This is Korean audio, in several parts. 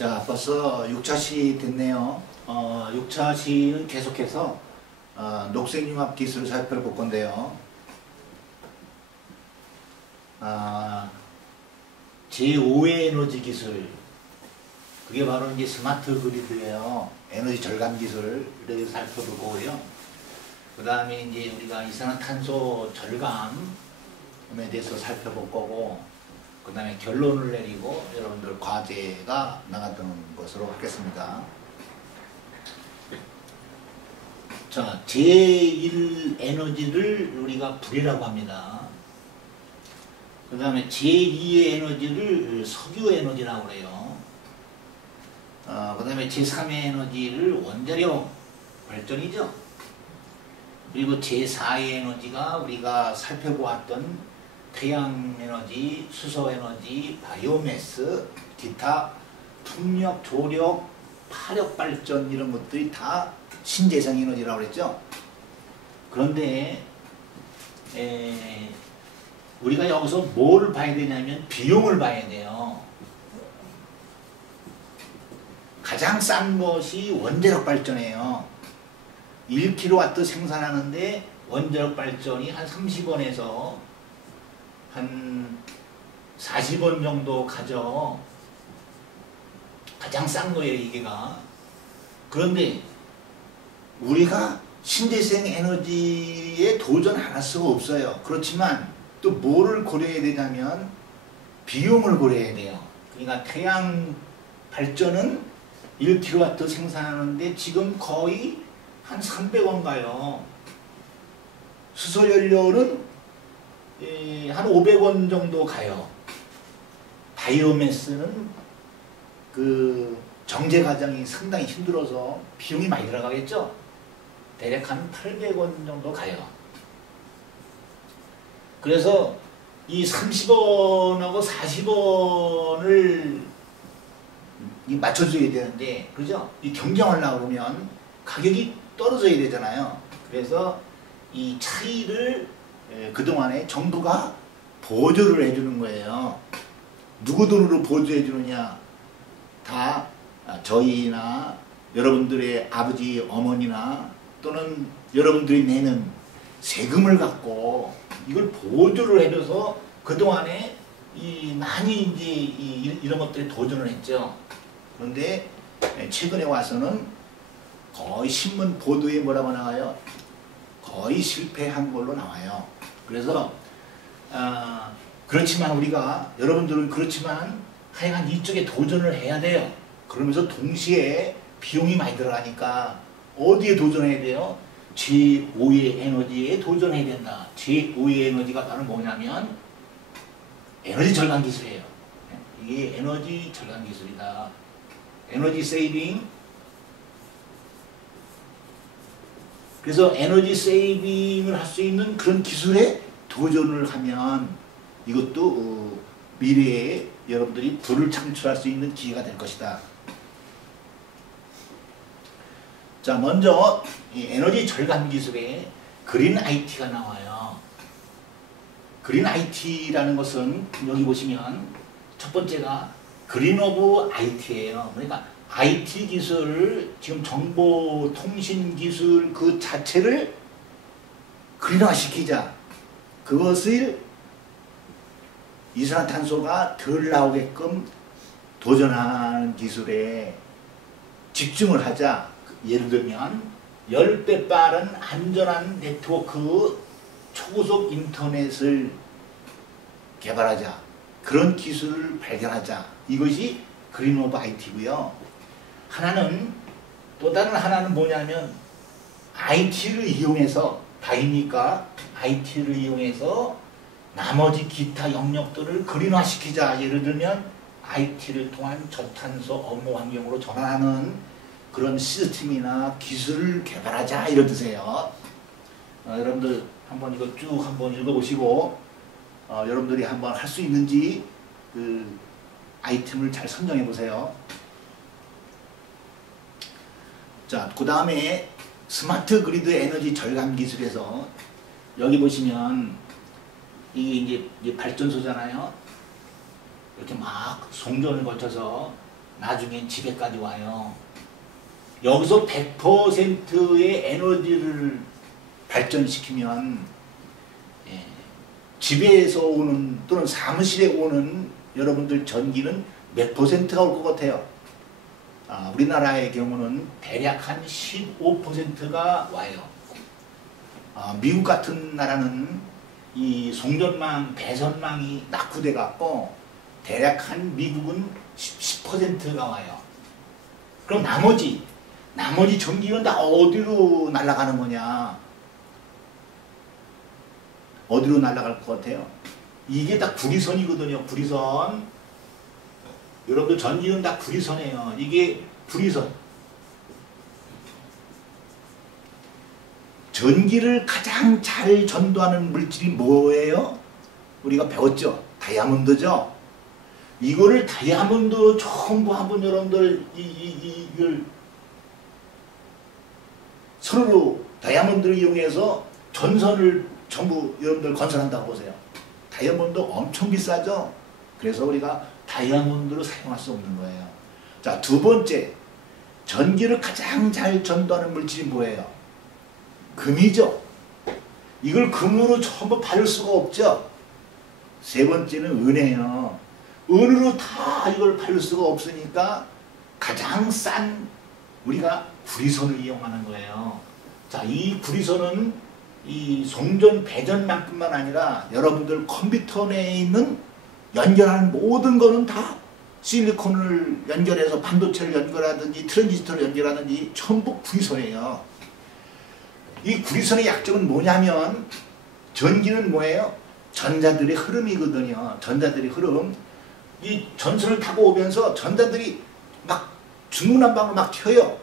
자, 벌써 6차 시 됐네요. 6차 시는 계속해서 녹색융합 기술을 살펴볼 건데요. 제5의 에너지 기술, 그게 바로 이제 스마트 그리드예요. 에너지 절감 기술을 살펴볼 거고요. 그 다음에 이제 우리가 이산화탄소 절감에 대해서 살펴볼 거고, 그 다음에 결론을 내리고 여러분들 과제가 나가는 것으로 하겠습니다. 자, 제1 에너지를 우리가 불이라고 합니다. 그 다음에 제2의 에너지를 석유 에너지라고 그래요. 그 다음에 제3의 에너지를 원자력 발전이죠. 그리고 제4의 에너지가 우리가 살펴보았던 태양에너지, 수소에너지, 바이오매스, 기타 풍력, 조력, 파력발전 이런 것들이 다 신재생에너지라고 그랬죠. 그런데 우리가 여기서 뭐를 봐야 되냐면 비용을 봐야 돼요. 가장 싼 것이 원자력 발전이에요. 1kW 생산하는데 원자력 발전이 한 30원에서 한 40원 정도 가져. 가장 싼 거예요, 이게가. 그런데 우리가 신재생 에너지에 도전 안 할 수가 없어요. 그렇지만 또 뭐를 고려해야 되냐면 비용을 고려해야 돼요. 그러니까 태양 발전은 1kW 생산하는데 지금 거의 한 300원 가요. 수소연료는 한 500원 정도 가요. 바이오매스는 그 정제 과정이 상당히 힘들어서 비용이 많이 들어가겠죠. 대략 한 800원 정도 가요. 그래서 이 30원하고 40원을 맞춰줘야 되는데, 그죠? 이 경쟁하려고 그러면 가격이 떨어져야 되잖아요. 그래서 이 차이를 그동안에 정부가 보조를 해주는 거예요. 누구 돈으로 보조해 주느냐? 다 저희나 여러분들의 아버지, 어머니나 또는 여러분들이 내는 세금을 갖고 이걸 보조를 해줘서 그동안에 많이 이제 이런 것들에 도전을 했죠. 그런데 최근에 와서는 거의 신문 보도에 뭐라고 나와요? 거의 실패한 걸로 나와요. 그래서 그렇지만 우리가, 여러분들은 그렇지만 하여간 이쪽에 도전을 해야 돼요. 그러면서 동시에 비용이 많이 들어가니까 어디에 도전해야 돼요? 제5의 에너지에 도전해야 된다. 제5의 에너지가 바로 뭐냐면 에너지 절감 기술이에요. 이게 에너지 절감 기술이다. 에너지 세이빙. 그래서 에너지 세이빙을 할 수 있는 그런 기술에 도전을 하면 이것도 미래에 여러분들이 부를 창출할 수 있는 기회가 될 것이다. 자, 먼저 이 에너지 절감 기술에 그린 IT가 나와요. 그린 IT라는 것은 여기 보시면 첫 번째가 그린 오브 IT예요. 그러니까 IT 기술, 지금 정보통신 기술 그 자체를 그린화시키자. 그것을 이산화탄소가 덜 나오게끔 도전하는 기술에 집중을 하자. 예를 들면 10배 빠른 안전한 네트워크 초고속 인터넷을 개발하자. 그런 기술을 발견하자. 이것이 그린 오브 IT고요. 하나는, 또 다른 하나는 뭐냐면 IT를 이용해서, 다이니까 IT를 이용해서 나머지 기타 영역들을 그린화시키자. 예를 들면 IT를 통한 저탄소 업무 환경으로 전환하는 그런 시스템이나 기술을 개발하자, 이런 뜻이에요. 여러분들 한번 이거 쭉 한번 읽어보시고 여러분들이 한번 할 수 있는지 그 아이템을 잘 선정해 보세요. 자, 그 다음에 스마트 그리드 에너지 절감 기술에서 여기 보시면 이게 이제 발전소잖아요. 이렇게 막 송전을 거쳐서 나중엔 집에까지 와요. 여기서 100%의 에너지를 발전시키면 집에서 오는 또는 사무실에 오는 여러분들 전기는 몇 %가 올 것 같아요? 우리나라의 경우는 대략 한 15%가 와요. 미국 같은 나라는 이 송전망, 배선망이 낙후돼 갖고 대략 한 미국은 10%가 와요. 그럼 나머지 전기는 다 어디로 날아가는 거냐? 어디로 날아갈 것 같아요? 이게 다 구리선이거든요. 구리선. 여러분들 전기는 다 구리선이에요. 이게 구리선. 전기를 가장 잘 전도하는 물질이 뭐예요? 우리가 배웠죠? 다이아몬드죠? 이거를 다이아몬드 전부 한번 여러분들 이걸 서로 다이아몬드를 이용해서 전선을 전부 여러분들 건설한다고 보세요. 다이아몬드 엄청 비싸죠? 그래서 우리가 다이아몬드로 사용할 수 없는 거예요. 자, 두 번째, 전기를 가장 잘 전도하는 물질이 뭐예요? 금이죠. 이걸 금으로 전부 바를 수가 없죠. 세 번째는 은이에요. 은으로 다 이걸 바를 수가 없으니까 가장 싼 우리가 구리선을 이용하는 거예요. 자, 이 구리선은 이 송전 배전만큼만 아니라 여러분들 컴퓨터 내에 있는 연결하는 모든 거는 다 실리콘을 연결해서 반도체를 연결하든지 트랜지스터를 연결하든지 전부 구리선이에요. 이 구리선의 약점은 뭐냐면 전기는 뭐예요? 전자들의 흐름이거든요. 전자들의 흐름. 이 전선을 타고 오면서 전자들이 막 중문난방으로 막 튀어요.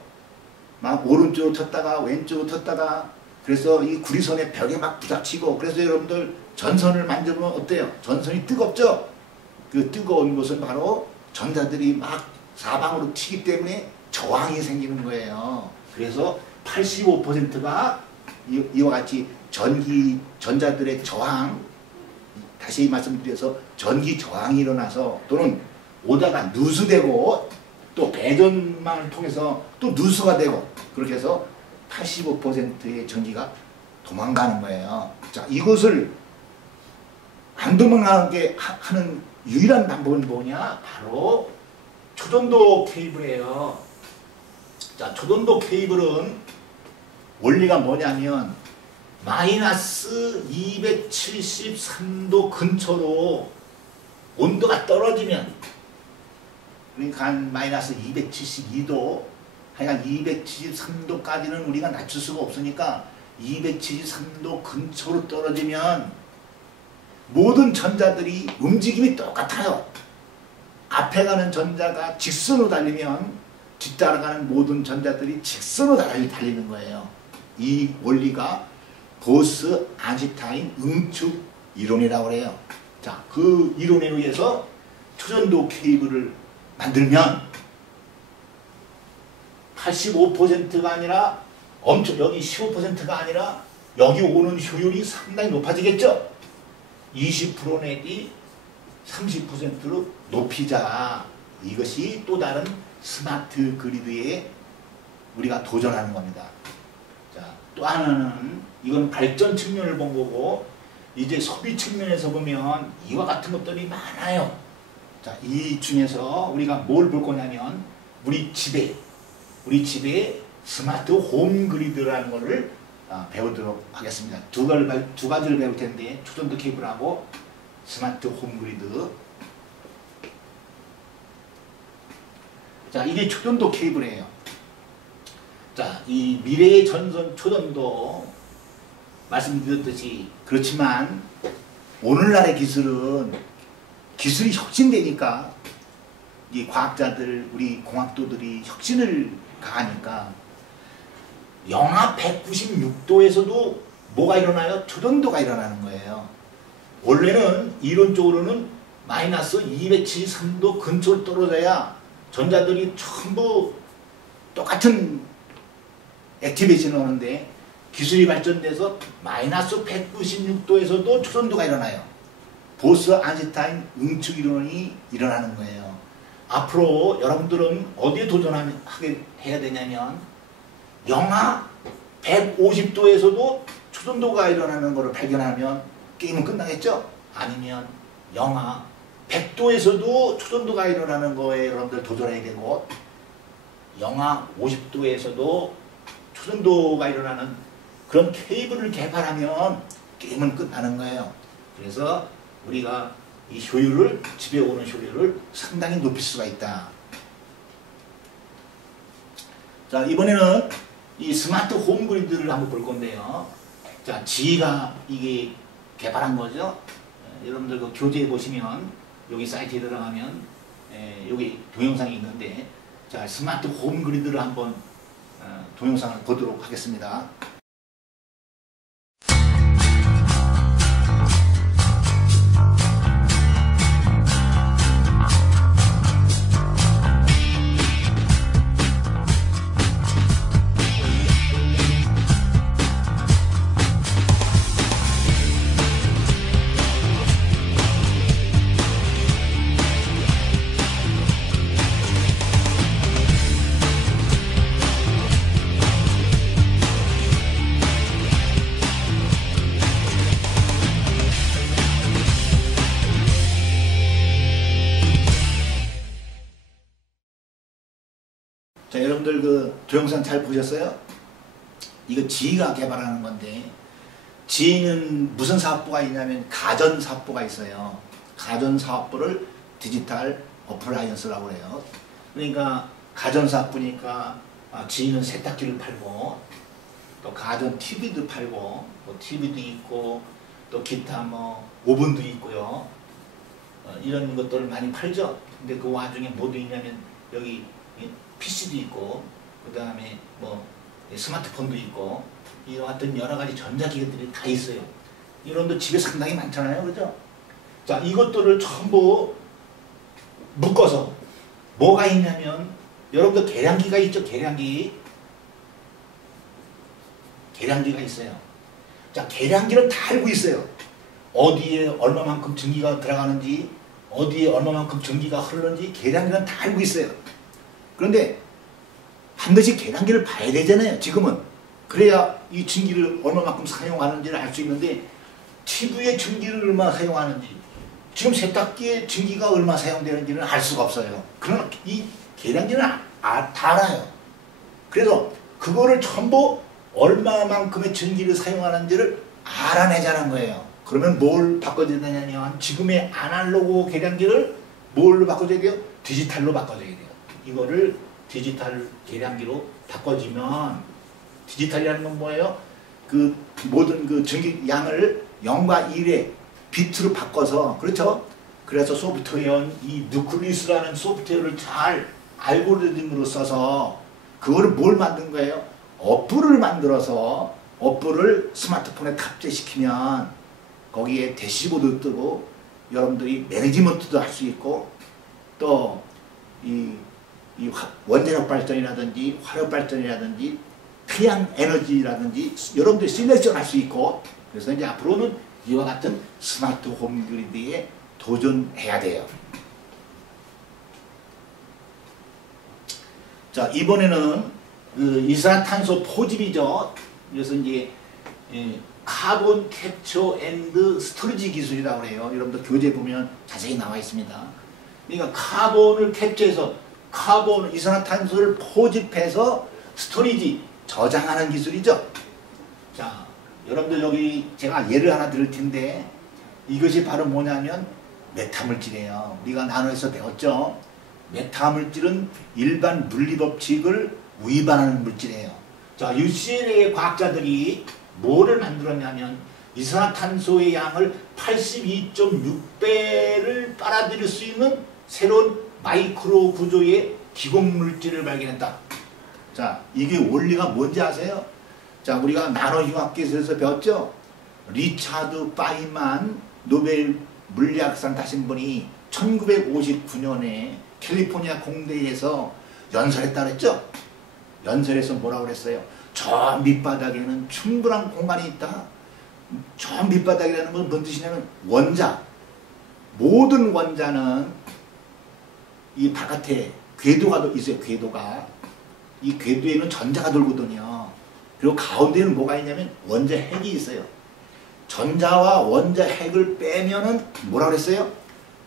막 오른쪽으로 텄다가 왼쪽으로 텄다가. 그래서 이 구리선의 벽에 막 부닥치고, 그래서 여러분들 전선을 만져보면 어때요? 전선이 뜨겁죠? 그 뜨거운 것은 바로 전자들이 막 사방으로 튀기 때문에 저항이 생기는 거예요. 그래서 85%가 이와 같이 전자들의 저항, 다시 말씀드려서 전기 저항이 일어나서 또는 오다가 누수되고 또 배전망을 통해서 또 누수가 되고, 그렇게 해서 85%의 전기가 도망가는 거예요. 자, 이것을 안 도망가게 하는 유일한 방법은 뭐냐? 바로 초전도 케이블이에요. 자, 초전도 케이블은 원리가 뭐냐면 마이너스 273도 근처로 온도가 떨어지면, 그러니까 한 마이너스 272도, 하여간 273도까지는 우리가 낮출 수가 없으니까 273도 근처로 떨어지면 모든 전자들이 움직임이 똑같아요. 앞에 가는 전자가 직선으로 달리면 뒤따라가는 모든 전자들이 직선으로 달리는 거예요. 이 원리가 보스-아인슈타인 응축 이론이라고 해요. 자, 그 이론에 의해서 초전도 케이블을 만들면 85%가 아니라 여기 15%가 아니라 여기 오는 효율이 상당히 높아지겠죠. 20% 내지 30%로 높이자. 이것이 또 다른 스마트 그리드에 우리가 도전하는 겁니다. 자, 또 하나는 이건 발전 측면을 본 거고, 이제 소비 측면에서 보면 이와 같은 것들이 많아요. 자, 이 중에서 우리가 뭘 볼 거냐면 우리 집에 스마트 홈 그리드라는 것을 배우도록 하겠습니다. 두 가지를 배울 텐데, 초전도 케이블하고 스마트 홈 그리드. 자, 이게 초전도 케이블이에요. 자, 이 미래의 전선 초전도 말씀드렸듯이, 그렇지만 오늘날의 기술이 혁신되니까 이 과학자들, 우리 공학도들이 혁신을 가하니까 영하 196도에서도 뭐가 일어나요? 초전도가 일어나는 거예요. 원래는 이론적으로는 마이너스 273도 근처로 떨어져야 전자들이 전부 똑같은 액티베이션을 하는데, 기술이 발전돼서 마이너스 196도에서도 초전도가 일어나요. 보스-아인슈타인 응축 이론이 일어나는 거예요. 앞으로 여러분들은 어디에 도전하게 해야 되냐면 영하 150도에서도 초전도가 일어나는 것을 발견하면 게임은 끝나겠죠? 아니면 영하 100도에서도 초전도가 일어나는 거에 여러분들 도전해야 되고 영하 50도에서도 초전도가 일어나는 그런 케이블을 개발하면 게임은 끝나는 거예요. 그래서 우리가 이 효율을, 집에 오는 효율을 상당히 높일 수가 있다. 자, 이번에는 이 스마트 홈 그리드를 한번 볼 건데요. 자, 지가 이게 개발한 거죠. 여러분들 그 교재에 보시면 여기 사이트에 들어가면 여기 동영상이 있는데, 자, 스마트 홈 그리드를 한번 동영상을 보도록 하겠습니다. 자, 여러분들 그 동영상 잘 보셨어요? 이거 지가 개발하는 건데, 지는 무슨 사업부가 있냐면 가전사업부가 있어요. 가전사업부를 디지털 어플라이언스라고 해요. 그러니까 가전사업부니까 지는 세탁기를 팔고 또 가전 TV도 팔고 뭐 TV도 있고 또 기타 뭐 오븐도 있고요. 이런 것들을 많이 팔죠. 근데 그 와중에 뭐도 있냐면 여기 PC도 있고 그 다음에 뭐 스마트폰도 있고 이와 같은 여러 가지 전자기기들이 다 있어요. 이런도 집에 상당히 많잖아요. 그죠? 자, 이것들을 전부 묶어서 뭐가 있냐면 여러분들 계량기가 있죠. 계량기가 있어요. 자, 계량기를 다 알고 있어요. 어디에 얼마만큼 전기가 들어가는지, 어디에 얼마만큼 전기가 흐르는지 계량기는 다 알고 있어요. 그런데 반드시 계량기를 봐야 되잖아요. 지금은. 그래야 이 전기를 얼마만큼 사용하는지를 알 수 있는데, TV의 전기를 얼마 사용하는지, 지금 세탁기의 전기가 얼마 사용되는지는 알 수가 없어요. 그러나 이 계량기는 다 알아요. 그래서 그거를 전부 얼마만큼의 전기를 사용하는지를 알아내자는 거예요. 그러면 뭘 바꿔줘야 되냐면 지금의 아날로그 계량기를 뭘로 바꿔줘야 돼요? 디지털로 바꿔줘야 돼요. 이거를 디지털 계량기로 바꿔주면, 디지털이라는 건 뭐예요? 그 모든 그 전기 양을 0과 1의 비트로 바꿔서, 그렇죠? 그래서 소프트웨어는 이 누클리스라는 소프트웨어를 잘 알고리즘으로 써서 그거를 뭘 만든 거예요? 어플을 만들어서 어플을 스마트폰에 탑재시키면 거기에 대시보드 뜨고 여러분들이 매니지먼트도 할 수 있고 또 이 원자력 발전이라든지 화력 발전이라든지 태양 에너지라든지 여러분들이 시뮬레이션 할 수 있고, 그래서 이제 앞으로는 이와 같은 스마트 홈 그리드에 도전해야 돼요. 자, 이번에는 그 이산화탄소 포집이죠. 그래서 이제 카본 캡처 앤드 스토리지 기술이라고 해요. 여러분들 교재 보면 자세히 나와 있습니다. 그러니까 카본을 캡처해서 이산화탄소를 포집해서 스토리지, 저장하는 기술이죠. 자, 여러분들 여기 제가 예를 하나 드릴 텐데, 이것이 바로 뭐냐면 메타물질이에요. 우리가 나노에서 배웠죠. 메타물질은 일반 물리법칙을 위반하는 물질이에요. 자, UCLA 과학자들이 뭐를 만들었냐면 이산화탄소의 양을 82.6배를 빨아들일 수 있는 새로운 마이크로 구조의 기공물질을 발견했다. 자, 이게 원리가 뭔지 아세요? 자, 우리가 나노융합기술에서 배웠죠? 리차드 파이만 노벨 물리학상 타신 분이 1959년에 캘리포니아 공대에서 연설했다 그랬죠? 연설에서 뭐라고 그랬어요? 저 밑바닥에는 충분한 공간이 있다. 저 밑바닥이라는 건 뭔 뜻이냐면 원자. 모든 원자는 이 바깥에 궤도가 있어요. 궤도가. 이 궤도에는 전자가 돌거든요. 그리고 가운데는 뭐가 있냐면 원자 핵이 있어요. 전자와 원자 핵을 빼면은 뭐라 그랬어요?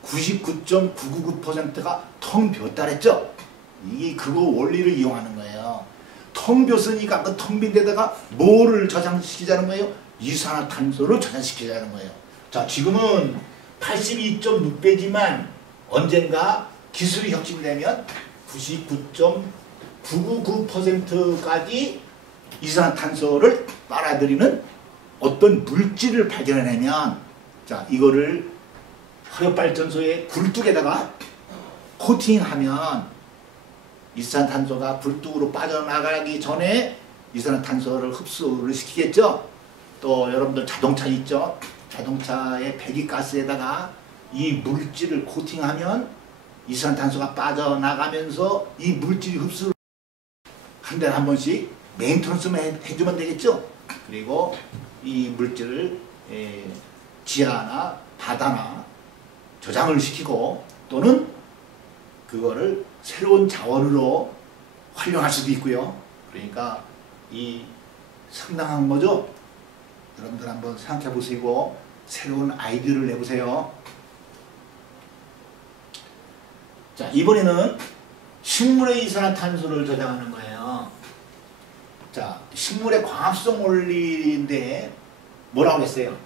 99.999%가 텅 비었다 그랬죠? 이게 그거 원리를 이용하는 거예요. 텅 비었으니까 그 텅 빈 데다가 뭐를 저장시키자는 거예요? 이산화탄소를 저장시키자는 거예요. 자, 지금은 82.6배지만 언젠가 기술이 혁신되면 99.999%까지 이산화탄소를 빨아들이는 어떤 물질을 발견해내면, 자, 이거를 화력발전소의 굴뚝에다가 코팅하면 이산탄소가 굴뚝으로 빠져나가기 전에 이산탄소를 흡수를 시키겠죠. 또 여러분들 자동차 있죠. 자동차의 배기가스에다가 이 물질을 코팅하면 이산탄소가 빠져나가면서 이 물질이 흡수를 한 달에 한 번씩 메인터넌스만 해주면 되겠죠. 그리고 이 물질을 지하나 바다나 저장을 시키고 또는 그거를 새로운 자원으로 활용할 수도 있고요. 그러니까 이 상당한 거죠. 여러분들 한번 생각해 보시고 새로운 아이디어를 내보세요. 자, 이번에는 식물의 이산화탄소를 저장하는 거예요. 자, 식물의 광합성 원리인데 뭐라고 했어요?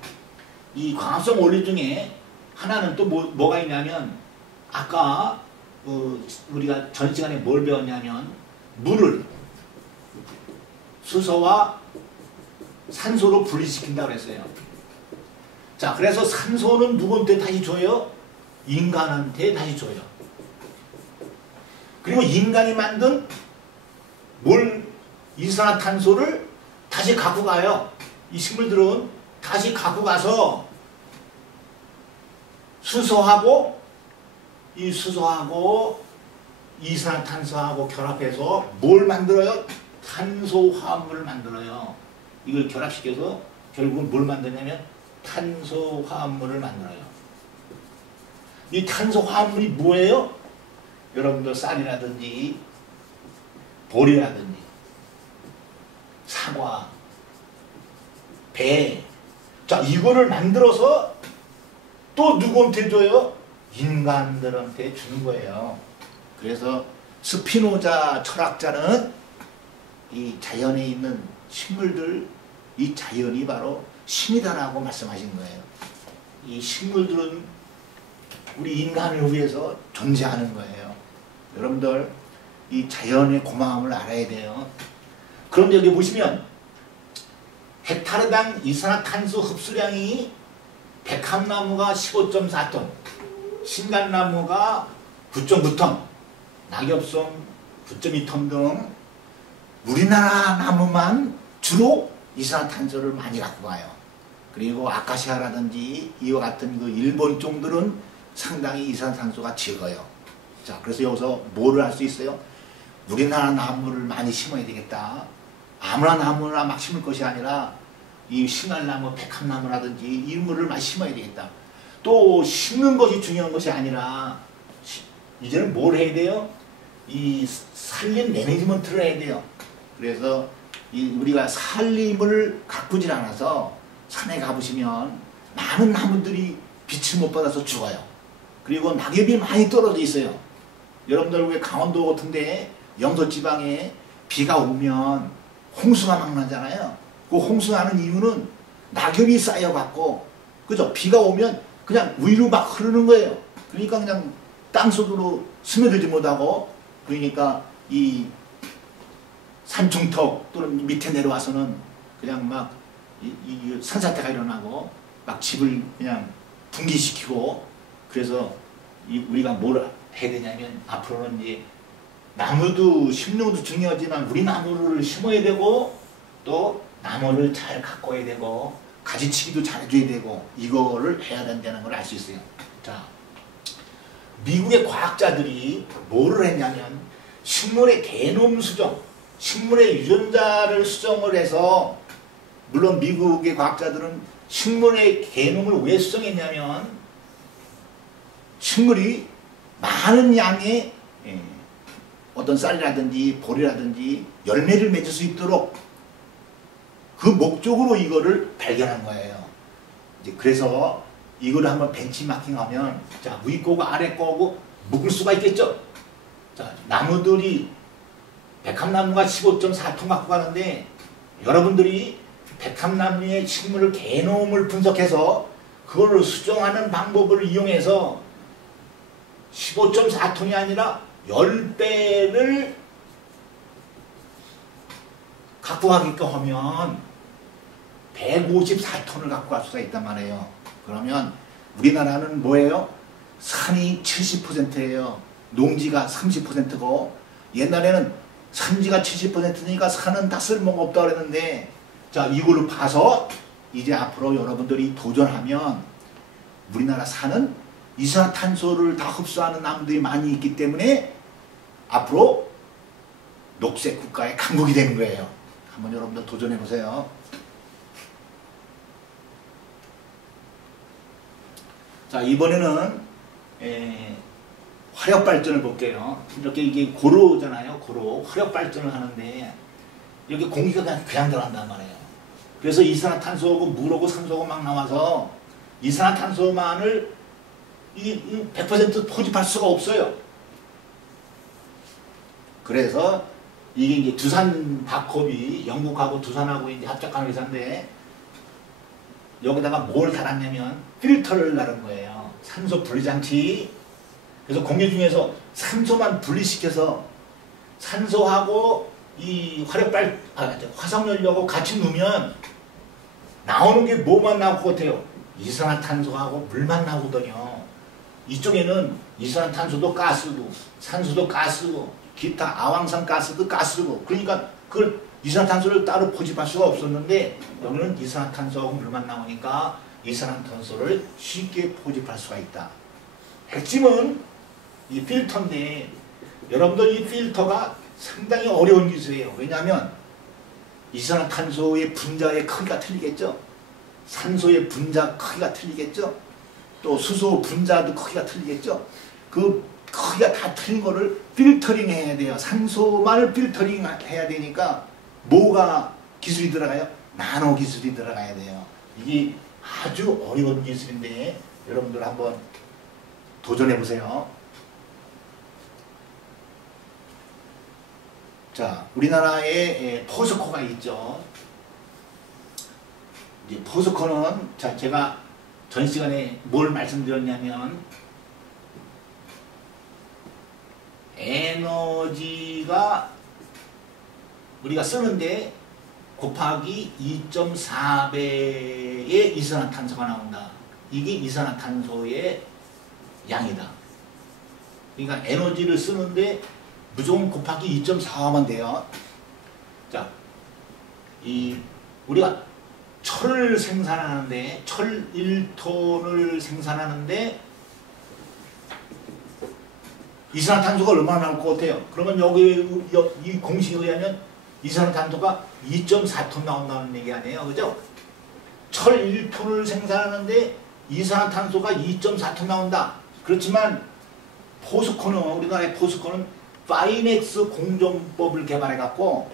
이 광합성 원리 중에 하나는 또 뭐가 있냐면, 아까 우리가 전 시간에 뭘 배웠냐면 물을 수소와 산소로 분리시킨다고 그랬어요. 자, 그래서 산소는 누구한테 다시 줘요? 인간한테 다시 줘요. 그리고 인간이 만든 이산화탄소를 다시 갖고 가요. 이 식물들은 다시 갖고 가서 수소하고 이산화탄소하고 결합해서 뭘 만들어요? 탄소화합물을 만들어요. 이걸 결합시켜서 결국은 뭘 만드냐면 탄소화합물을 만들어요. 이 탄소화합물이 뭐예요? 여러분들 쌀이라든지 보리라든지 사과, 배, 자, 이거를 만들어서 또 누구한테 줘요? 인간들한테 주는 거예요. 그래서 스피노자 철학자는 이 자연에 있는 식물들, 이 자연이 바로 신이다라고 말씀하신 거예요. 이 식물들은 우리 인간을 위해서 존재하는 거예요. 여러분들 이 자연의 고마움을 알아야 돼요. 그런데 여기 보시면 헥타르당 이산화탄소 흡수량이 백합나무가 15.4톤, 신간나무가 9.9톤, 낙엽송 9.2톤 등 우리나라 나무만 주로 이산화탄소를 많이 갖고 가요. 그리고 아카시아라든지 이와 같은 그 일본 종들은 상당히 이산화탄소가 적어요. 자, 그래서 여기서 뭐를 할 수 있어요? 우리나라 나무를 많이 심어야 되겠다. 아무나 나무나 막 심을 것이 아니라 이 신갈나무, 백합나무라든지 이런 거를 많이 심어야 되겠다. 또 심는 것이 중요한 것이 아니라 이제는 뭘 해야 돼요? 이 산림 매니지먼트를 해야 돼요. 그래서 우리가 산림을 가꾸질 않아서 산에 가보시면 많은 나무들이 빛을 못 받아서 죽어요. 그리고 낙엽이 많이 떨어져 있어요. 여러분들 왜 강원도 같은데 영서지방에 비가 오면 홍수가 막 나잖아요. 그 홍수나는 이유는 낙엽이 쌓여갖고, 그죠? 비가 오면 그냥 위로 막 흐르는 거예요. 그러니까 그냥 땅속으로 스며들지 못하고, 그러니까 이 산중턱 또는 밑에 내려와서는 그냥 막 이 산사태가 일어나고 막 집을 그냥 붕괴시키고, 그래서 우리가 뭘 해야 되냐면 앞으로는 이제 나무도 심는 것도 중요하지만 우리 나무를 심어야 되고 또 나무를 잘 가꿔야 되고 가지치기도 잘해줘야 되고 이거를 해야 된다는 걸 알 수 있어요. 자, 미국의 과학자들이 뭐를 했냐면 식물의 게놈 수정, 식물의 유전자를 수정을 해서, 물론 미국의 과학자들은 식물의 게놈을 왜 수정했냐면 식물이 많은 양의 어떤 쌀이라든지 보리라든지 열매를 맺을 수 있도록 그 목적으로 이거를 발견한 거예요. 이제 그래서 이거를 한번 벤치마킹하면 자, 위 거고 아래 거고 묶을 수가 있겠죠. 자, 나무들이 백합나무가 15.4톤 갖고 가는데 여러분들이 백합나무의 식물 게놈을 분석해서 그걸 수정하는 방법을 이용해서 15.4톤이 아니라 10배를 갖고 가게끔 하면 154톤을 갖고 갈 수가 있단 말이에요. 그러면 우리나라는 뭐예요? 산이 70%예요. 농지가 30%고 옛날에는 산지가 70%니까 산은 다 쓸모가 없다 그랬는데 자, 이걸로 봐서 이제 앞으로 여러분들이 도전하면 우리나라 산은 이산화탄소를 다 흡수하는 나무들이 많이 있기 때문에 앞으로 녹색 국가의 강국이 되는 거예요. 한번 여러분들 도전해 보세요. 자, 이번에는 화력 발전을 볼게요. 이렇게 이게 고로잖아요. 고로 화력 발전을 하는데 여기 공기가 그냥 들어간단 말이에요. 그래서 이산화탄소하고 물하고 산소가 막 나와서 이산화탄소만을 100% 포집할 수가 없어요. 그래서 이게 이제 두산 바컵이 영국하고 두산하고 이제 합작한 회사인데 여기다가 뭘 달았냐면 필터를 달은 거예요. 산소 분리장치. 그래서 공기 중에서 산소만 분리시켜서 산소하고 이 화석연료하고 같이 넣으면 나오는 게 뭐만 나올 것 같아요? 이산화탄소하고 물만 나오거든요. 이쪽에는 이산화탄소도 가스고 산소도 가스고 기타 아황산 가스도 가스고 그러니까 그걸 이산화탄소를 따로 포집할 수가 없었는데 여기는 이산화탄소하고 물만 나오니까 이산화탄소를 쉽게 포집할 수가 있다. 핵심은 이 필터인데 여러분들 이 필터가 상당히 어려운 기술이에요. 왜냐하면 이산화탄소의 분자의 크기가 틀리겠죠. 산소의 분자 크기가 틀리겠죠. 또 수소 분자도 크기가 틀리겠죠. 그 크기가 다 틀린 거를 필터링 해야 돼요. 산소만을 필터링 해야 되니까 뭐가 기술이 들어가요? 나노 기술이 들어가야 돼요. 이게 아주 어려운 기술인데 여러분들 한번 도전해 보세요. 자, 우리나라에 포스코가 있죠. 이제 포스코는 자, 제가 전 시간에 뭘 말씀드렸냐면 에너지가 우리가 쓰는데 곱하기 2.4배의 이산화탄소가 나온다. 이게 이산화탄소의 양이다. 그러니까 에너지를 쓰는데 무조건 곱하기 2.4하면 돼요. 자, 우리가 철을 생산하는데 철 1톤을 생산하는데 이산화탄소가 얼마나 나올 것 같아요? 그러면 여기 이 공식에 의하면 이산화탄소가 2.4톤 나온다는 얘기 아니에요, 그죠? 철 1톤을 생산하는데 이산화탄소가 2.4톤 나온다. 그렇지만 포스코는 우리나라의 포스코는 파이넥스 공정법을 개발해 갖고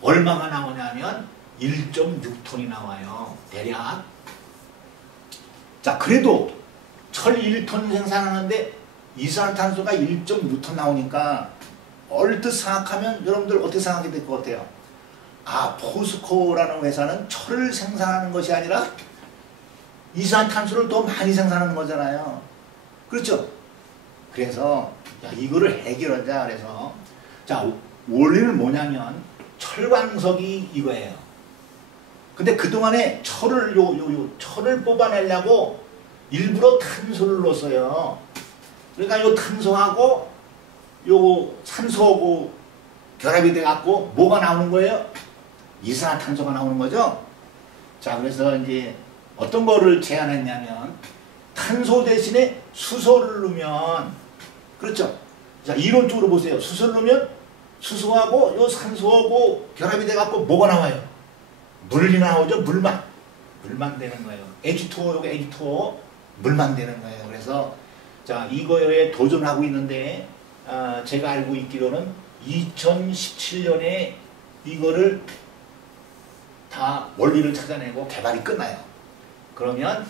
얼마가 나오냐면 1.6톤이 나와요. 대략. 자, 그래도 철 1톤 생산하는데 이산화탄소가 1.6톤 나오니까 얼뜻 생각하면 여러분들 어떻게 생각이 될 것 같아요? 아, 포스코라는 회사는 철을 생산하는 것이 아니라 이산화탄소를 더 많이 생산하는 거잖아요. 그렇죠? 그래서 야, 이거를 해결하자. 그래서 자, 원리는 뭐냐면 철광석이 이거예요. 근데 그동안에 철을 철을 뽑아내려고 일부러 탄소를 넣었어요. 그러니까 요 탄소하고 요 산소하고 결합이 돼 갖고 뭐가 나오는 거예요? 이산화탄소가 나오는 거죠. 자, 그래서 이제 어떤 거를 제안했냐면 탄소 대신에 수소를 넣으면, 그렇죠? 자, 이론적으로 보세요. 수소를 넣으면 수소하고 요 산소하고 결합이 돼 갖고 뭐가 나와요? 물이 나오죠. 물만 되는 거예요. H2O, 요거 H2O 물만 되는 거예요. 그래서 자, 이거에 도전하고 있는데 제가 알고 있기로는 2017년에 이거를 다 원리를 찾아내고 개발이 끝나요. 그러면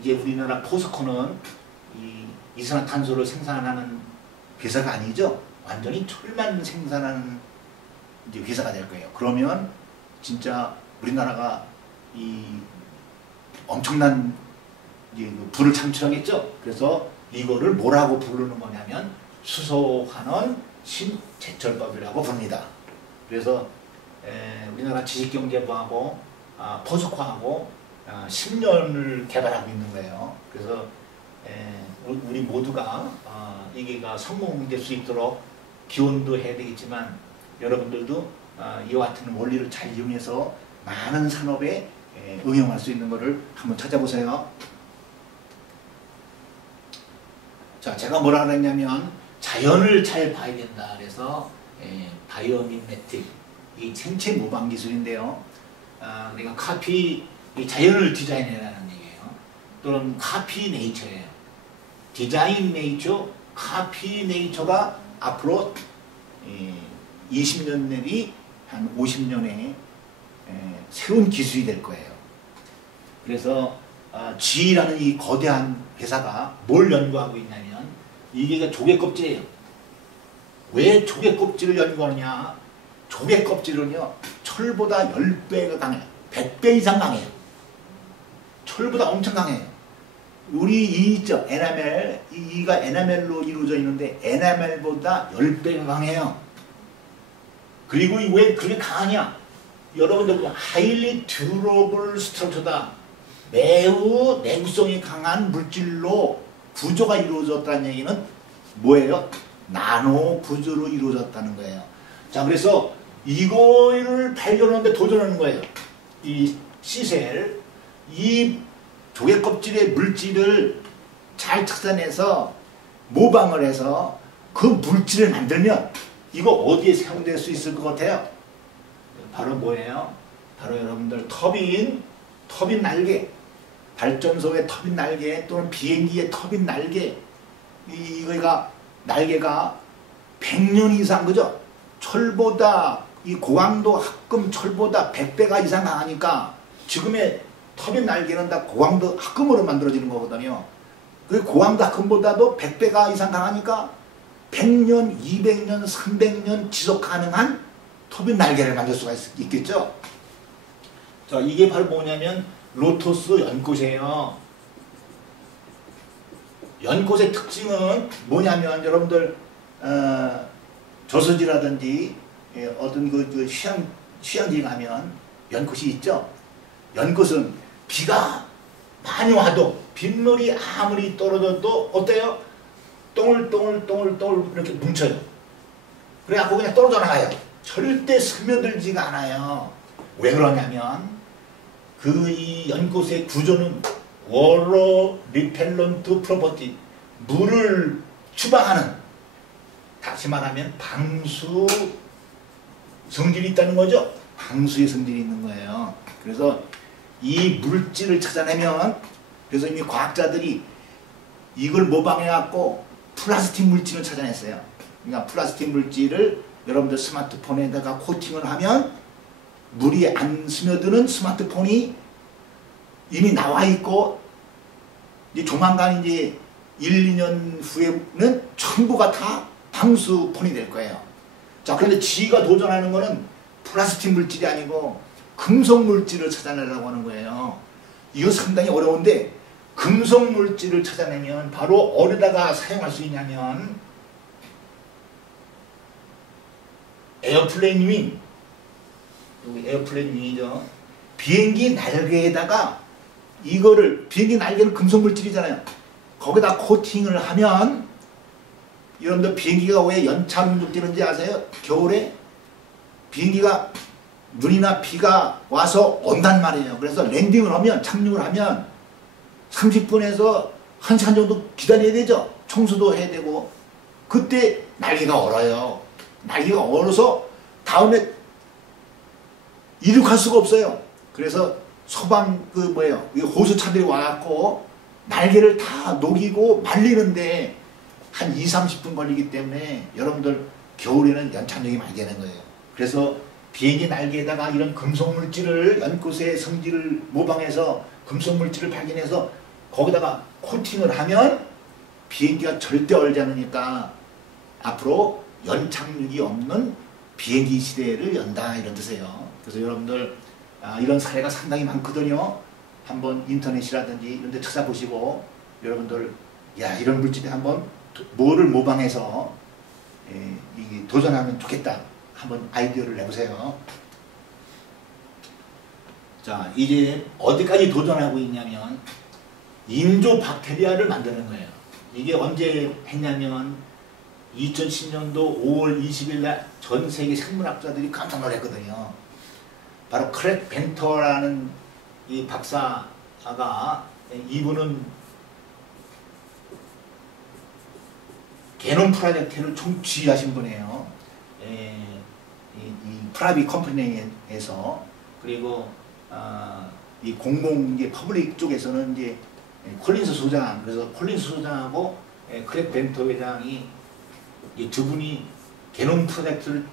이제 우리나라 포스코는 이산화탄소를 생산하는 회사가 아니죠. 완전히 철만 생산하는 이제 회사가 될 거예요. 그러면 진짜 우리나라가 이 엄청난 이제 부를 창출하겠죠. 그래서 이거를 뭐라고 부르는 거냐면 수소환원 신제철법이라고 부릅니다. 그래서 우리나라 지식경제부하고 포스코하고 10년을 개발하고 있는 거예요. 그래서 우리 모두가 이게가 성공될 수 있도록 기원도 해야 되겠지만 여러분들도 이와 같은 원리를 잘 이용해서 많은 산업에 응용할 수 있는 것을 한번 찾아보세요. 자, 제가 뭐라 그랬냐면 자연을 잘 봐야 된다. 그래서 바이오미메틱, 이 생체 모방 기술인데요. 그러니까 카피, 자연을 디자인해라는 얘기예요. 또는 카피 네이처예요. 디자인 네이처, 카피 네이처가 앞으로 20년 내지 한 50년에 새로운 기술이 될 거예요. 그래서 GE라는 이 거대한 회사가 뭘 연구하고 있냐면 이게 조개 껍질이에요. 왜 조개 껍질을 연구하느냐? 조개 껍질은요 철보다 10배가 강해요. 100배 이상 강해요. 철보다 엄청 강해요. 우리 이 있죠, 에나멜, 이가 에나멜로 이루어져 있는데 에나멜보다 10배가 강해요. 그리고 왜 그렇게 강하냐? 여러분들 highly durable structure다. 매우 내구성이 강한 물질로 구조가 이루어졌다는 얘기는 뭐예요? 나노 구조로 이루어졌다는 거예요. 자, 그래서 이거를 발견하는데 도전하는 거예요. 이 C셀, 이 조개 껍질의 물질을 잘 찾아내서 모방을 해서 그 물질을 만들면 이거 어디에 사용될 수 있을 것 같아요? 바로 뭐예요? 바로 여러분들 터빈 날개, 발전소의 터빈 날개 또는 비행기의 터빈 날개, 이거가 날개가 100년 이상, 그죠? 철보다 이 고강도 합금 철보다 100배가 이상 강하니까 지금의 터빈 날개는 다 고강도 합금으로 만들어지는 거거든요. 그 고강도 합금보다도 100배가 이상 강하니까 100년, 200년, 300년 지속 가능한 터빈 날개를 만들 수가 있겠죠. 자, 이게 바로 뭐냐면 로토스 연꽃이에요. 연꽃의 특징은 뭐냐면 여러분들 저수지라든지 어떤 그 휴양지 가면 연꽃이 있죠. 연꽃은 비가 많이 와도 빗물이 아무리 떨어져도 어때요? 동글동글 이렇게 뭉쳐요. 그래갖고 그냥 떨어져 나가요. 절대 스며들지가 않아요. 왜 그러냐면 이 연꽃의 구조는 워터 리펠런트 프로퍼티, 물을 추방하는, 다시 말하면 방수 성질이 있다는 거죠. 방수의 성질이 있는 거예요. 그래서 이 물질을 찾아내면, 그래서 이미 과학자들이 이걸 모방해갖고 플라스틱 물질을 찾아냈어요. 그러니까 플라스틱 물질을 여러분들 스마트폰에다가 코팅을 하면 물이 안 스며드는 스마트폰이 이미 나와 있고, 이제 조만간 이제 1, 2년 후에는 전부가 다 방수폰이 될 거예요. 자, 그런데 지가 도전하는 거는 플라스틱 물질이 아니고 금속 물질을 찾아내려고 하는 거예요. 이거 상당히 어려운데 금속 물질을 찾아내면 바로 어디다가 사용할 수 있냐면 에어플레인 윙, 여기 에어플레인 윙이죠. 비행기 날개에다가 이거를, 비행기 날개는 금속 물질이잖아요. 거기다 코팅을 하면, 여러분들 비행기가 왜 연착륙 뛰는지 아세요? 겨울에 비행기가 눈이나 비가 와서 온단 말이에요. 그래서 랜딩을 하면, 착륙을 하면 30분에서 1시간 정도 기다려야 되죠. 청소도 해야 되고. 그때 날개가 얼어요. 날개가 얼어서 다음에 이륙할 수가 없어요. 그래서 소방 호수차들이 와갖고 날개를 다 녹이고 말리는데 한 2~30분 걸리기 때문에 여러분들 겨울에는 연착륙이 많이 되는 거예요. 그래서 비행기 날개에다가 이런 금속물질을 연꽃의 성질을 모방해서 금속물질을 발견해서 거기다가 코팅을 하면 비행기가 절대 얼지 않으니까 앞으로 연착륙이 없는 비행기 시대를 연다 이런 뜻이에요. 그래서 여러분들 이런 사례가 상당히 많거든요. 한번 인터넷이라든지 이런 데 찾아보시고 여러분들 이런 물질에 한번 뭐를 모방해서 도전하면 좋겠다. 한번 아이디어를 내보세요. 자, 이제 어디까지 도전하고 있냐면 인조 박테리아를 만드는 거예요. 이게 언제 했냐면 2010년도 5월 20일 날 전 세계 생물학자들이 깜짝 놀랐거든요. 바로 크랙 벤터라는 이 박사가, 이분은 게놈 프로젝트를 총지휘하신 분이에요. 이 프라이빗 컴퍼니에서. 그리고 이 공공 이제 퍼블릭 쪽에서는 이제 콜린스 소장, 그래서 콜린스 소장하고 크랙 벤터 회장이 이 두 분이 게놈 프로젝트를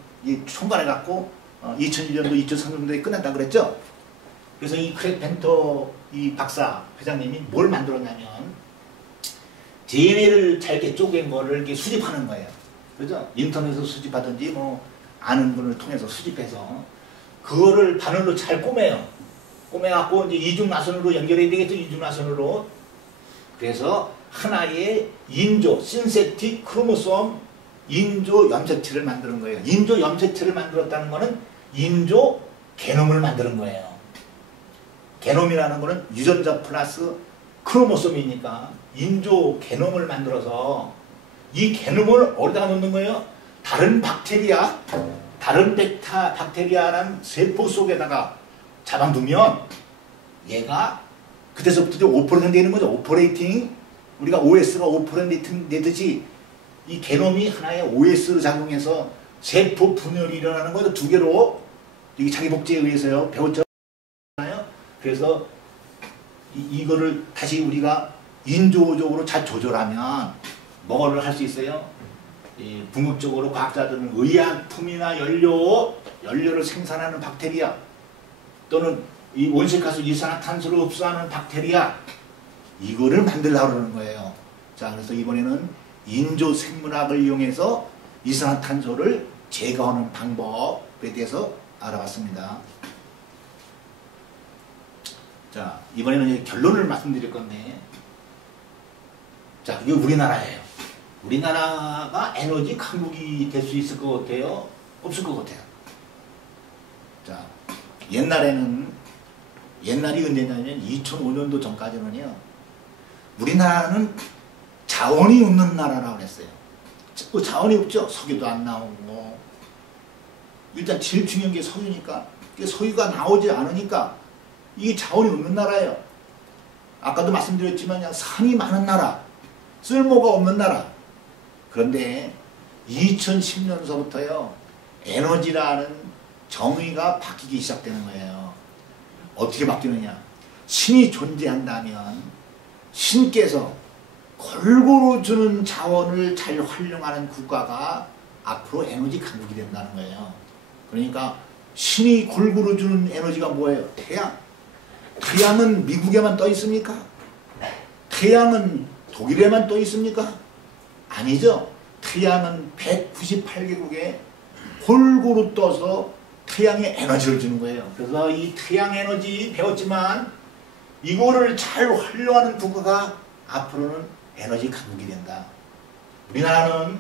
총괄해 갖고 2001년도 2003년도에 끝난다 그랬죠. 그래서 이 크랙 벤터 이 박사 회장님이 뭘 만들었냐면 DNA를 잘게 쪼갠 거를 이렇게 수집하는 거예요. 그죠? 인터넷에서 수집하든지 뭐 아는 분을 통해서 수집해서 그거를 바늘로 잘 꼬매요. 꼬매갖고 이제 이중나선으로 연결해야 되겠죠. 이중나선으로. 그래서 하나의 인조, 신세틱 크로모솜 인조 염색체를 만드는 거예요. 인조 염색체를 만들었다는 거는 인조 게놈을 만드는 거예요. 게놈이라는 거는 유전자 플러스 크로모솜이니까 인조 게놈을 만들어서 이 게놈을 어디다가 놓는 거예요? 다른 박테리아, 다른 박테리아라는 세포 속에다가 잡아두면 얘가 그때서부터 5% 되는 거죠. 오퍼레이팅. 우리가 OS가 5% 되듯이 이 게놈이 하나의 OS로 작용해서 세포 분열이 일어나는 거죠. 두 개로. 이게 자기 복제에 의해서요. 배웠잖아요. 그래서 이거를 다시 우리가 인조적으로 잘 조절하면 뭐를 할 수 있어요? 궁극적으로 과학자들은 의약품이나 연료를 생산하는 박테리아 또는 이 온실가스 이산화탄소를 흡수하는 박테리아 이거를 만들려고 그러는 거예요. 자, 그래서 이번에는 인조 생물학을 이용해서 이산화탄소를 제거하는 방법에 대해서 알아봤습니다. 자, 이번에는 이제 결론을 말씀드릴 건데, 자, 이게 우리나라예요. 우리나라가 에너지 강국이 될 수 있을 것 같아요? 없을 것 같아요? 자, 옛날이 언제냐면 2005년도 전까지는요, 우리나라는 자원이 없는 나라라고 했어요. 자원이 없죠. 석유도 안 나오고. 일단 제일 중요한 게 석유니까. 석유가 나오지 않으니까 이게 자원이 없는 나라예요. 아까도 말씀드렸지만 그냥 산이 많은 나라, 쓸모가 없는 나라. 그런데 2010년서부터요. 에너지라는 정의가 바뀌기 시작되는 거예요. 어떻게 바뀌느냐. 신이 존재한다면 신께서 골고루 주는 자원을 잘 활용하는 국가가 앞으로 에너지 강국이 된다는 거예요. 그러니까 신이 골고루 주는 에너지가 뭐예요? 태양. 태양은 미국에만 떠 있습니까? 태양은 독일에만 떠 있습니까? 아니죠. 태양은 198개국에 골고루 떠서 태양의 에너지를 주는 거예요. 그래서 이 태양 에너지 배웠지만 이거를 잘 활용하는 국가가 앞으로는 에너지 강국이 된다. 우리나라는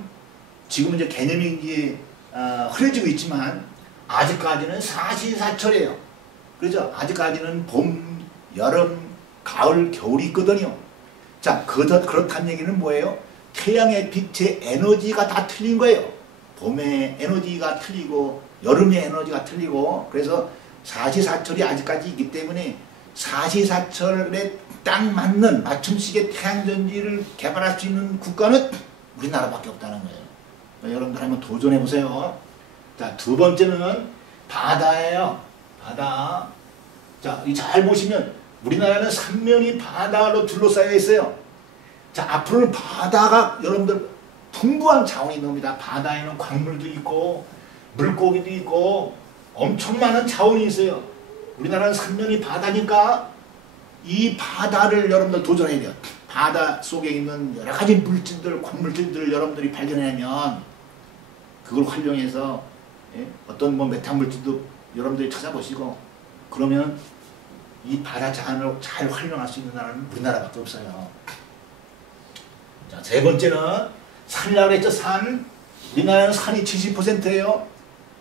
지금 이제 개념이 이제 흐려지고 있지만 아직까지는 사시사철이에요. 그렇죠? 아직까지는 봄, 여름, 가을, 겨울이 있거든요. 자, 그렇다는 얘기는 뭐예요? 태양의 빛의 에너지가 다 틀린 거예요. 봄의 에너지가 틀리고 여름의 에너지가 틀리고 그래서 사시사철이 아직까지 있기 때문에 사시사철에 딱 맞는 맞춤식의 태양전지를 개발할 수 있는 국가는 우리나라밖에 없다는 거예요. 여러분들 한번 도전해 보세요. 자, 두 번째는 바다예요. 바다. 자, 잘 보시면 우리나라는 삼면이 바다로 둘러싸여 있어요. 자, 앞으로는 바다가 여러분들 풍부한 자원이 나옵니다. 바다에는 광물도 있고 물고기도 있고 엄청 많은 자원이 있어요. 우리나라는 삼면이 바다니까 이 바다를 여러분들 도전해야 돼요. 바다 속에 있는 여러 가지 물질들, 광물질들을 여러분들이 발견하면 그걸 활용해서 어떤 뭐 메탄물질도 여러분들이 찾아보시고 그러면 이 바다 자원을 잘 활용할 수 있는 나라는 우리나라밖에 없어요. 자, 세 번째는 산이라고 그랬죠. 산. 우리나라는 산이 70%예요.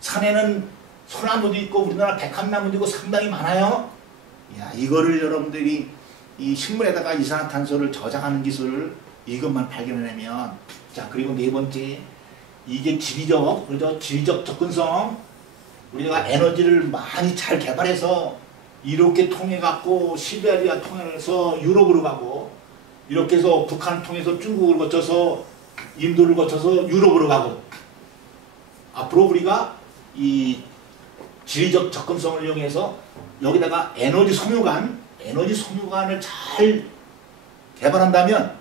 산에는 소나무도 있고 우리나라 백합나무도 있고 상당히 많아요. 야, 이거를 여러분들이 이 식물에다가 이산화탄소를 저장하는 기술을 이것만 발견해내면, 자, 그리고 네 번째, 이게 지리적 접근성. 우리가 에너지를 많이 잘 개발해서 이렇게 통해 갖고 시베리아 통해서 유럽으로 가고 이렇게 해서 북한을 통해서 중국을 거쳐서 인도를 거쳐서 유럽으로 가고, 앞으로 우리가 이 지리적 접근성을 이용해서 여기다가 에너지 섬유관을 잘 개발한다면,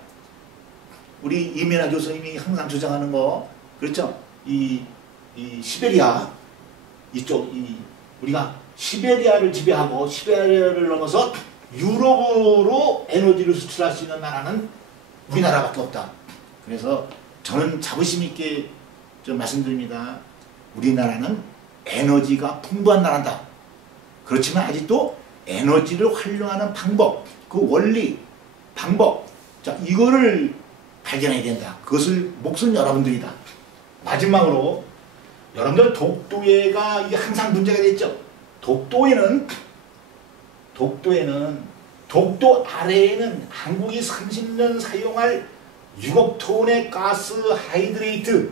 우리 이민아 교수님이 항상 주장하는 거, 그렇죠? 이 시베리아 이쪽, 우리가 시베리아를 지배하고 시베리아를 넘어서 유럽으로 에너지를 수출할 수 있는 나라는 우리나라밖에 없다. 그래서 저는 자부심 있게 좀 말씀드립니다. 우리나라는 에너지가 풍부한 나라다. 그렇지만 아직도 에너지를 활용하는 방법, 그 원리, 방법, 자, 이거를 발견해야 된다. 그것을 몫은 여러분들이다. 마지막으로 여러분들 독도해가 이게 항상 문제가 됐죠. 독도에는 독도 아래에는 한국이 30년 사용할 6억 톤의 가스 하이드레이트,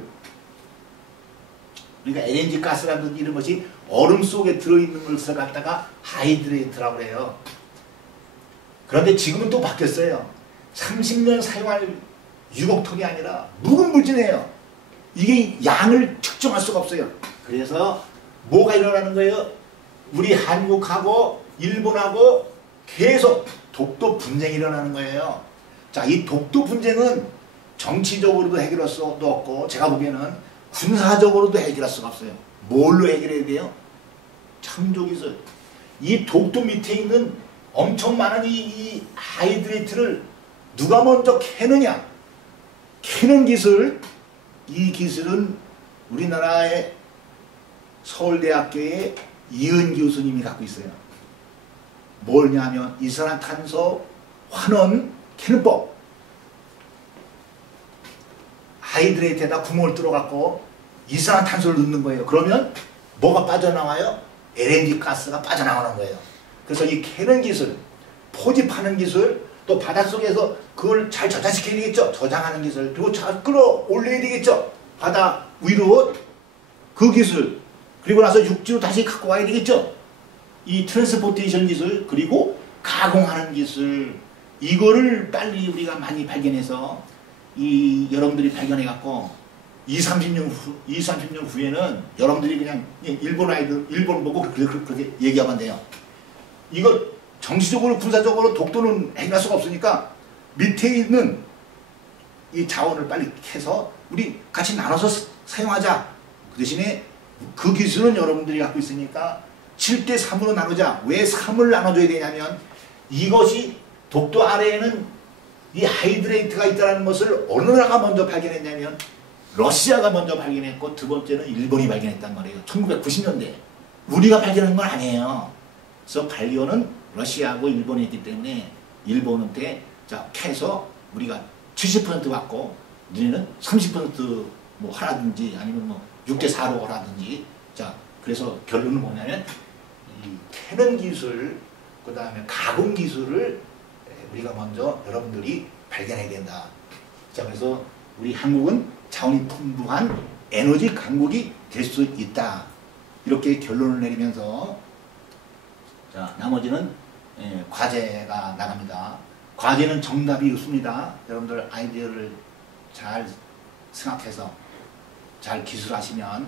그러니까 LNG 가스라든지 이런 것이 얼음 속에 들어있는 것을 갖다가 하이드레이트라고 해요. 그런데 지금은 또 바뀌었어요. 30년 사용할 6억 톤이 아니라 묵은 물질이에요. 이게 양을 측정할 수가 없어요. 그래서 뭐가 일어나는 거예요? 우리 한국하고 일본하고 계속 독도 분쟁이 일어나는 거예요. 자, 이 독도 분쟁은 정치적으로도 해결할 수도 없고, 제가 보기에는 군사적으로도 해결할 수가 없어요. 뭘로 해결해야 돼요? 창조기술. 이 독도 밑에 있는 엄청 많은 이 하이드레이트를 누가 먼저 캐느냐? 캐는 기술, 이 기술은 우리나라의 서울대학교의 이은 교수님이 갖고 있어요. 뭐냐면 이산화탄소 환원 캐는 법. 하이드레이트에다 구멍을 뚫어갖고 이산화탄소를 넣는 거예요. 그러면 뭐가 빠져나와요? LNG 가스가 빠져나오는 거예요. 그래서 이 캐는 기술, 포집하는 기술, 또 바닷속에서 그걸 잘 저장시켜야 되겠죠. 저장하는 기술, 그리고 잘 끌어올려야 되겠죠. 바다 위로 그 기술, 그리고 나서 육지로 다시 갖고 와야 되겠죠. 이 트랜스포테이션 기술, 그리고 가공하는 기술, 이거를 빨리 우리가 많이 발견해서 여러분들이 발견해갖고 30년 후에는 여러분들이 그냥 일본 보고 그렇게 얘기하면 돼요. 이거 정치적으로 군사적으로 독도는 해결할 수가 없으니까 밑에 있는 이 자원을 빨리 캐서 우리 같이 나눠서 사용하자. 그 대신에 그 기술은 여러분들이 갖고 있으니까 7대 3으로 나누자. 왜 3을 나눠줘야 되냐면, 이것이 독도 아래에는 이 하이드레이트가 있다는 것을 어느 나라가 먼저 발견했냐면 러시아가 먼저 발견했고, 두 번째는 일본이 발견했단 말이에요. 1990년대. 우리가 발견한 건 아니에요. 그래서 발견은 러시아하고 일본이 했기 때문에 일본한테 자, 캐서 우리가 70% 받고 너희는 30% 하라든지 아니면 6대 4로 하라든지. 자, 그래서 결론은 뭐냐면 이 캐는 기술, 그 다음에 가공 기술을 우리가 먼저 여러분들이 발견해야 된다. 자, 그래서 우리 한국은 자원이 풍부한 에너지 강국이 될 수 있다. 이렇게 결론을 내리면서, 자, 나머지는 과제가 나갑니다. 과제는 정답이 없습니다. 여러분들 아이디어를 잘 생각해서 잘 기술하시면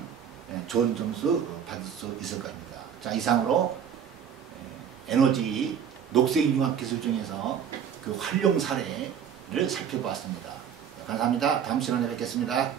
좋은 점수 받을 수 있을 겁니다. 자, 이상으로 에너지 녹색융합기술 중에서 그 활용 사례를 살펴보았습니다. 감사합니다. 다음 시간에 뵙겠습니다.